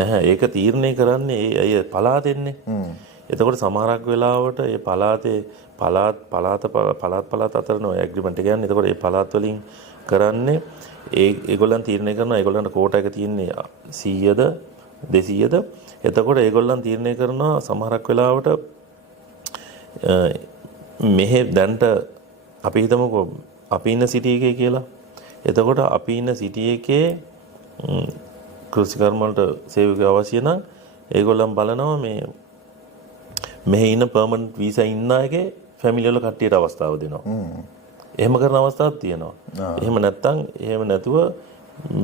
නැහැ. ඒක තීරණය කරන්නේ අය පළාතෙන්නේ. එතකොට සමහරක් වෙලාවට ඒ පළාතේ පළාත් අතර නෝ ඇග්‍රීමන්ට් එක යන්නේ. එතකොට ඒ පළාත් වලින් කරන්නේ ඒගොල්ලන් තීරණය කරනවා ඒගොල්ලන්ට කෝටා එක තියෙන්නේ 100ද 200ද. එතකොට ඒගොල්ලන් තීරණය කරනවා සමහරක් වෙලාවට මෙහෙ දැන්ට අපි හිතමුකෝ අපි ඉන්න සිටි එකේ කියලා. එතකොට අපි ඉන්න සිටි එකේ කෘෂිකර්ම වලට සේවකයෝ අවශ්‍ය නම් ඒගොල්ලන් බලනවා මේ මෙහි ඉන්න පර්මනන්ට් වීසා ඉන්න අයගේ ෆැමිලි වල කට්ටියට අවස්ථාව දෙනවා. එහෙම කරන අවස්ථාවක් තියෙනවා. එහෙම නැතුව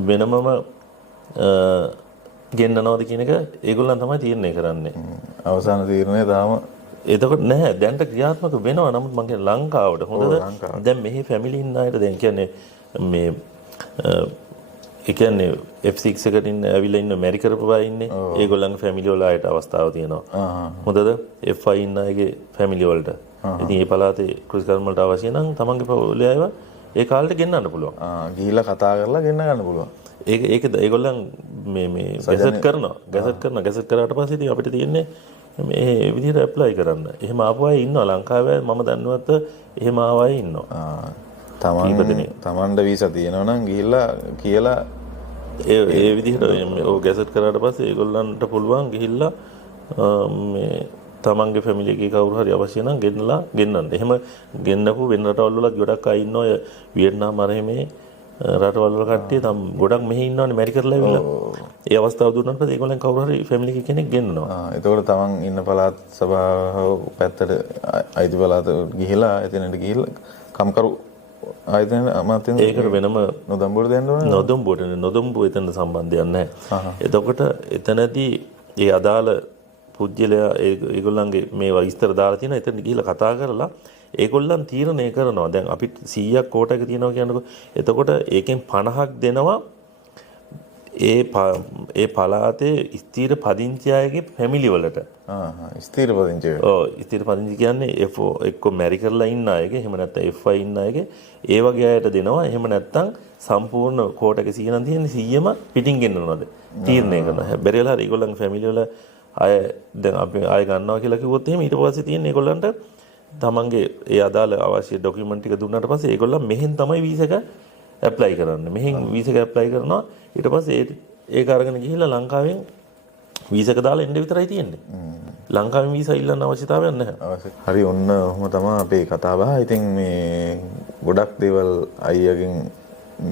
වෙනමම ගෙන්නනවද කියන එක ඒගොල්ලන් තමයි තීරණය කරන්නේ. අවසාන තීරණය තාම එතකොට නැහැ දැන්ට ක්‍රියාත්මක වෙනවා. නමුත් මම කියන්නේ ලංකාවට හොඳද? දැන් මෙහි ෆැමිලි ඉන්න අයට දැන් කියන්නේ මේ ඒ කියන්නේ F6 එකට ඉන්න ඇවිල්ලා ඉන්න මැරි කරපු අය ඉන්නේ. ඒගොල්ලන්ගේ ෆැමිලි වල අයට අවස්ථාව තියෙනවා. හොඳද? F5 ඉන්න අයගේ ෆැමිලි වලට. ඉතින් මේ පළාතේ කෘෂිකර්ම වලට අවශ්‍ය නම් තමන්ගේ පවුලේ අයව ඒ කාලෙට ගෙන්නන්න පුළුවන්. ගිහිල්ලා කතා කරලා ගෙන්න ගන්න පුළුවන්. ඒක ඒගොල්ලන් මේ ගැසට් කරනවා. ගැසට් කරාට පස්සේ ඉතින් අපිට තියෙන්නේ මේ විදිහට ඇප්ලයි කරන්න. එහෙම ආපු අය ඉන්නවා ලංකාවේ මම දන්නවත් එහෙම ආව අය ඉන්නවා. තමන්ට වීසා තියෙනවා නම් ගිහිල්ලා කියලා ඒ විදිහට ඔය ගැසට් කරාට පස්සේ ඒගොල්ලන්ට පුළුවන් ගිහිල්ලා මේ තමන්ගේ ෆැමිලි එකේ කවුරු හරි අවශ්‍ය නම් ගෙන්නන්න. එහෙම ගෙන්නපු වෙන රටවල් වල ගොඩක් අය ඉන්නවා. ඔය වියට්නාම් අර මේ රටවල් වල කට්ටිය තම ගොඩක් මෙහි ඉන්නවනේ මැරි කරලා ඇවිල්ලා. ඒ අවස්ථාව දුන්නාට පස්සේ ඒගොල්ලන් කවුරු හරි ෆැමිලි එකේ කෙනෙක් ගෙන්නනවා. එතකොට තමන් ඉන්න පළාත් සභාව පැත්තට අයිති පළාත ගිහිලා එතනට ගිහිල්ලා කම්කරු ආයතන අමාත්‍යෙන් ඒකට වෙනම නොදම්බුවට දෙන්න ඕනේ. නොදම්බුව එතන සම්බන්ධයක් නැහැ. එතකොට එතනදී ඒ අදාළ පුජ්‍යලයා ඒගොල්ලන්ගේ මේවා විස්තර දාලා තියෙනවා. එතන ගිහිල්ලා කතා කරලා ඒගොල්ලන් තීරණය කරනවා. දැන් අපි 100ක් කෝටා එක තියෙනවා කියනකො. එතකොට ඒකෙන් 50ක් දෙනවා ඒ පළාතේ ස්ථීර පදිංචි අයගේ ෆැමිලි වලට. ස්ථීර පදිංචි. ස්ථීර පදිංචි කියන්නේ එක්ක මැරි කරලා ඉන්න අයගේ, එහෙම නැත්නම් F5 ඉන්න අයගේ ඒ වගේ අයට දෙනවා. එහෙම නැත්නම් සම්පූර්ණ කෝටා එක 100 නම් තියෙන්නේ 100ම පිටින් ගෙන්නනවාද තීරණය කරනවා. බැරි වෙලා හරි ඒගොල්ලන්ගේ ෆැමිලි වල අය දැන් අපි ආය ගන්නවා කියලා කිව්වොත් එහෙම ඊට පස්සේ තියෙන්නේ ඒගොල්ලන්ට තමන්ගේ ඒ අදාළ අවශ්‍ය ડોකියුමන්ට් ටික දුන්නාට පස්සේ ඒගොල්ලන් මෙහෙන් තමයි වීසා එක ඇප්ලයි කරන්නේ. මෙහෙන් වීසා එක ඇප්ලයි කරනවා. ඊට පස්සේ ඒක අරගෙන ගිහිල්ලා ලංකාවෙන් වීසා එක දාලා එන්න විතරයි තියෙන්නේ. ලංකාවෙන් වීසා ඉල්ලන්න අවශ්‍යතාවයක් නැහැ. හරි ඔන්න ඔහොම තමයි අපේ කතාව. ඉතින් මේ ගොඩක් දේවල් අයියගෙන්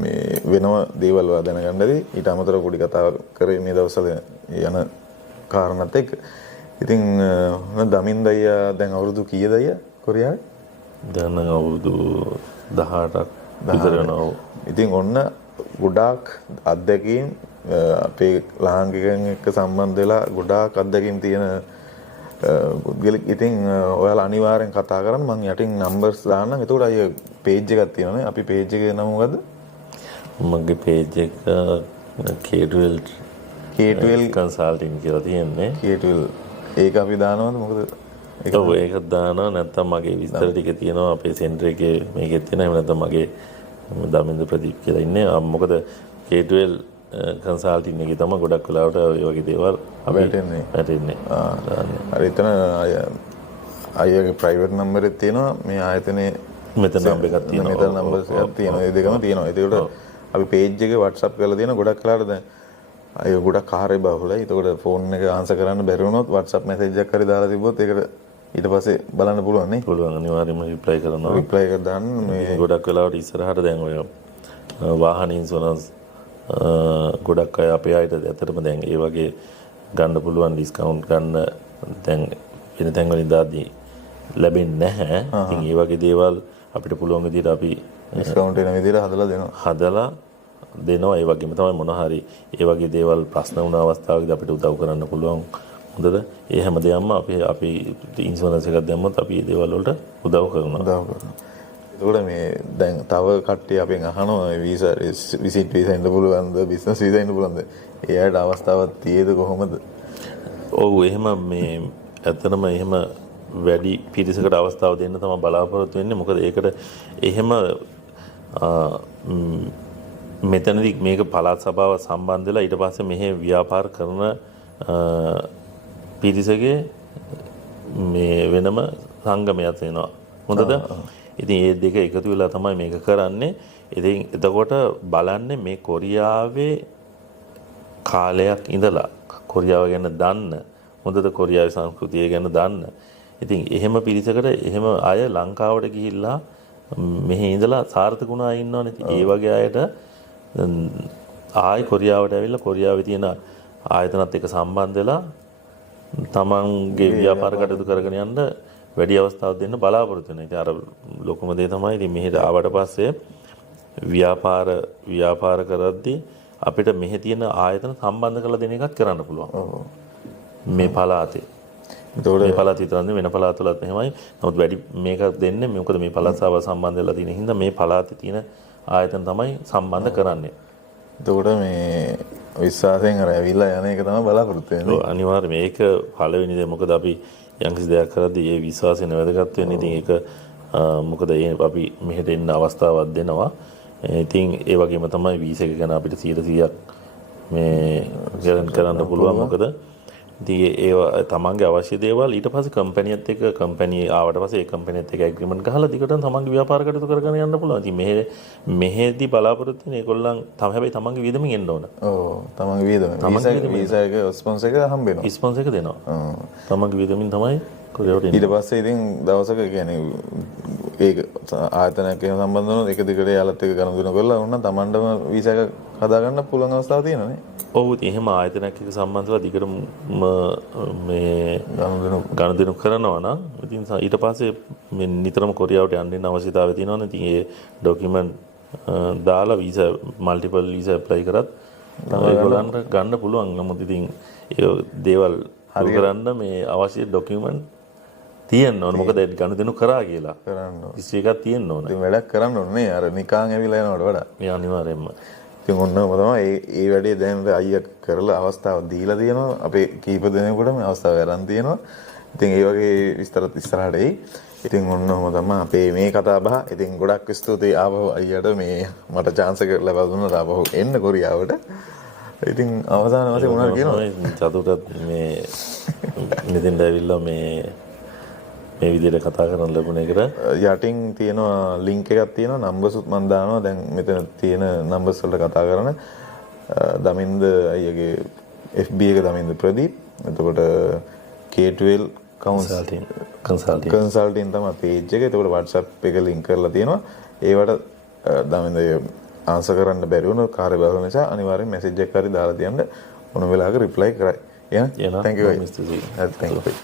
මේ වෙනම දේවල් දැනගන්නදී ඊට අමතරව පොඩි කතාවක් කරේ මේ දවස්වල යන කාරණාත් එක්ක. ඉතින් දමින්ද අයියා දැන් අවුරුදු කීයද අයියා කොරියාවේ? දැන් අවුරුදු 18ක් විතර වෙනවා. ඉතින් ඔන්න ගොඩාක් අත්දැකීම් අපේ ලාංකිකයන් එක්ක සම්බන්ධ වෙලා ගොඩාක් අත්දැකීම් තියෙන පුද්ගලෙක්. ඉතින් ඔයාලා අනිවාර්යෙන් කතා කරන්න. මම යටින් නම්බර්ස් දාන්නම්. එතකොට අය පේජ් එකක් තියෙනවානේ. අපි පේජ් එකේ නම මොකද්ද? මගේ පේජ් එක K12 කන්සල්ටින් කියලා තියෙන්නේ. K12 ඒක අපි දානවද මොකද? ඔව් ඒක දානවා. නැත්නම් මගේ විස්තර ටික තියෙනවා අපේ සෙන්ටර් එකේ මේකෙත් තියෙනවා. එහෙම නැත්නම් මගේ දමින්ද ප්‍රදීප් කියලා ඉන්නේ. මොකද K12 කන්සල්ටින් එකේ තමයි ගොඩක් වෙලාවට ඔය වගේ දේවල් අපිට වැටෙන්නේ. හරි එතන අයගේ ප්‍රයිවට් නම්බර් එකක් තියෙනවා. මේ ආයතනයේ මෙතන නම්බර් එකක් තියෙනවා. මෙතන නම්බර් එකක් තියෙනවා. මේ දෙකම තියෙනවා. ඒකට අපි පේජ් එකේ WhatsApp කරලා තියෙන ගොඩක් වෙලාවට දැන් අය ගොඩක් කාර්ය බහුලයි. ඒකට ෆෝන් එක ආන්සර් කරන්න බැරි වුණොත් WhatsApp මැසේජ් එකක් හරි දාලා තිබ්බොත් ඒකට ඊට පස්සේ බලන්න පුළුවන් නේ. පුළුවන් අනිවාර්යයෙන්ම රිප්ලයි කරනවා. රිප්ලයි එක දාන්න මේ ගොඩක් වෙලාවට ඉස්සරහට දැන් ඔය වාහන ඉන්ෂුරන්ස් ගොඩක් අය අපේ අයට ඇත්තටම දැන් ඒ වගේ ගන්න පුළුවන් ඩිස්කවුන්ට් ගන්න දැන් වෙන තැන් වලින් දාදී ලැබෙන්නේ නැහැ. ඉතින් ඒ වගේ දේවල් අපිට පුළුවන් විදිහට අපි ඩිස්කවුන්ට් වෙන විදිහට හදලා දෙනවා. ඒ වගේම තමයි මොන හරි ඒ වගේ දේවල් ප්‍රශ්න වුණ අවස්ථාවකදී අපිට උදව් කරන්න පුළුවන්. හොඳද? ඒ හැම දෙයක්ම අපි ඉන්ෂුරන්ස් එකක් දැම්මොත් අපි මේ දේවල් වලට උදව් කරනවා. එතකොට මේ දැන් තව කට්ටිය අපෙන් අහනවා වීසා විසිට් වීසා ඉන්න පුළුවන්ද බිස්නස් වීසා ඉන්න පුළුවන්ද? ඒ අයට අවස්ථාවක් තියෙද කොහොමද? ඔව් එහෙම මේ ඇත්තටම එහෙම වැඩි පිරිසකට අවස්ථාව දෙන්න තමයි බලාපොරොත්තු වෙන්නේ. මොකද ඒකට එහෙම මෙතනදී මේක පළාත් සභාව සම්බන්ධ වෙලා ඊට පස්සේ මෙහි ව්‍යාපාර කරන පිරිසගේ මේ වෙනම සංගමයක් වෙනවා. හොඳද? ඉතින් මේ දෙක එකතු වෙලා තමයි මේක කරන්නේ. ඉතින් එතකොට බලන්නේ මේ කොරියාවේ කාලයක් ඉඳලා කොරියාව ගැන දන්න, හොඳට කොරියාවේ සංස්කෘතිය ගැන දන්න. ඉතින් එහෙම පිරිසකට එහෙම අය ලංකාවට ගිහිල්ලා මෙහි ඉඳලා සාර්ථක වුණා ඉන්නවනේ. ඒ වගේ අයට ආයි කොරියාවට ඇවිල්ලා කොරියාවේ තියෙන ආයතනත් එක්ක සම්බන්ධ වෙලා තමන්ගේ ව්‍යාපාර කටයුතු කරගෙන යන්න වැඩි අවස්ථාවක් දෙන්න බලාපොරොත්තු වෙනවා. ඉතින් අර ලොකුම දේ තමයි ඉතින් මෙහෙට ආවට පස්සේ ව්‍යාපාර කරද්දී අපිට මෙහි තියෙන ආයතන සම්බන්ධ කරලා දෙන එකත් කරන්න පුළුවන්. මේ පළාතේ. මේ පළාත විතරනේ වෙන පළාතවලත් එහෙමයි. නමුත් වැඩි මේක දෙන්නේ මොකද මේ පළාත් සභාව සම්බන්ධ වෙලා තියෙන හින්දා මේ පළාතේ තියෙන ආයතන තමයි සම්බන්ධ කරන්නේ. එතකොට මේ විශ්වාසයෙන් අර ඇවිල්ලා යන එක තමයි බලාපොරොත්තු වෙන්නේ. ඔව් අනිවාර්යයෙන් මේක පළවෙනි දේ. මොකද අපි යම්කිසි දෙයක් කරද්දී ඒ විශ්වාසයෙන් වැදගත් වෙන්නේ. ඉතින් ඒක මොකද අපි මෙහෙට එන්න අවස්ථාවක් දෙනවා. ඉතින් ඒ වගේම තමයි වීසා එක ගැන අපිට 100%ක් මේ ගැරන්ටි කරන්න පුළුවන්. මොකද ඉතින් ඒ තමන්ගේ අවශ්‍ය දේවල් ඊට පස්සේ කම්පැනිත් එක්ක කම්පැනි ආවට පස්සේ ඒ කම්පැනිත් එක්ක ඇග්‍රීමන්ට් ගහලා දිගටම තමන්ගේ ව්‍යාපාර කටයුතු කරගෙන යන්න පුළුවන්. ඉතින් මෙහෙදී බලාපොරොත්තු වෙන ඒගොල්ලන් හැබැයි තමන්ගේ වියදමින් එන්න ඕන. ඔව් තමන්ගේ වියදම. වීසා එක ස්පොන්සර් එක හම්බ වෙනවා. ස්පොන්සර් එක දෙනවා. තමන්ගේ වියදමින් තමයි කොරියාවට එන්නේ. ඊට පස්සේ ඉතින් දවසක කියන්නේ ඒක ආයතනයක් එහෙම සම්බන්ධ වුණොත් එක දිගට යාලත් එක්ක ගනුදෙනු කරලා වුණා තමන්ටම වීසා එක හදාගන්න පුළුවන් අවස්ථාවක් තියෙනවා නේ. ඔව් එහෙම ආයතනයක් එක්ක සම්බන්ධ වෙලා දිගටම මේ ගනුදෙනු කරනවා නම් ඉතින් ඊට පස්සේ මේ නිතරම කොරියාවට යන්න අවශ්‍යතාවය තියෙනවනේ. ඉතින් ඒ ડોකියුමන්ට් දාලා වීසා මල්ටිපල් වීසා ඇප්ලයි කරත් ඒගොල්ලන්ට ගන්න පුළුවන්. නමුත් ඉතින් ඒ දේවල් හරි කරන්න මේ අවශ්‍ය ડોකියුමන්ට් තියෙන්න ඕන. මොකද ගනුදෙනු කරා කියලා කරන්න ඕන. හිස්ටරි එකක් තියෙන්න ඕන. ඉතින් වැඩක් කරන්න ඕනේ අර නිකාන් ඇවිල්ලා යනවට වඩා. මේ අනිවාර්යයෙන්ම. ඉතින් ඔන්නම තමයි ඒ වැඩේ දැන් අයියා කරලා අවස්ථාව දීලා තියෙනවා. අපේ කීප දෙනෙකුට මේ අවස්ථාව ගන්න තියෙනවා. ඉතින් ඒ වගේ විස්තරත් ඉස්සරහට එයි. ඉතින් ඔන්නම තමයි අපේ මේ කතා බහ. ඉතින් ගොඩක් ස්තුතියි ආපහු අයියාට මේ මට chance එක ලැබලා දුන්නා ආපහු එන්න කොරියාවට. ඉතින් අවසාන වශයෙන් මොනවද කියනවා? චතුටත් මේ මෙතෙන්ට ඇවිල්ලා මේ විදිහට කතා කරන්න ලැබුණ එකට යටින් තියෙනවා ලින්ක් එකක් තියෙනවා නම්බර්ස් උත් මම දානවා. දැන් මෙතන තියෙන නම්බර්ස් වලට කතා කරන දමින්ද අයියගේ FB එක දමින්ද ප්‍රදීප්. එතකොට K12 කන්සල්ටින් තමයි page එක. එතකොට WhatsApp එක link කරලා තියෙනවා. ඒවට දමින්ද ආන්සර් කරන්න බැරි වුණොත් කාර්යබහුල නිසා අනිවාර්යෙන් message එකක් හරි දාලා තියන්න ඕන වෙලාවක reply කරයි. Yeah. Thank you. Mr. Z. Thank you.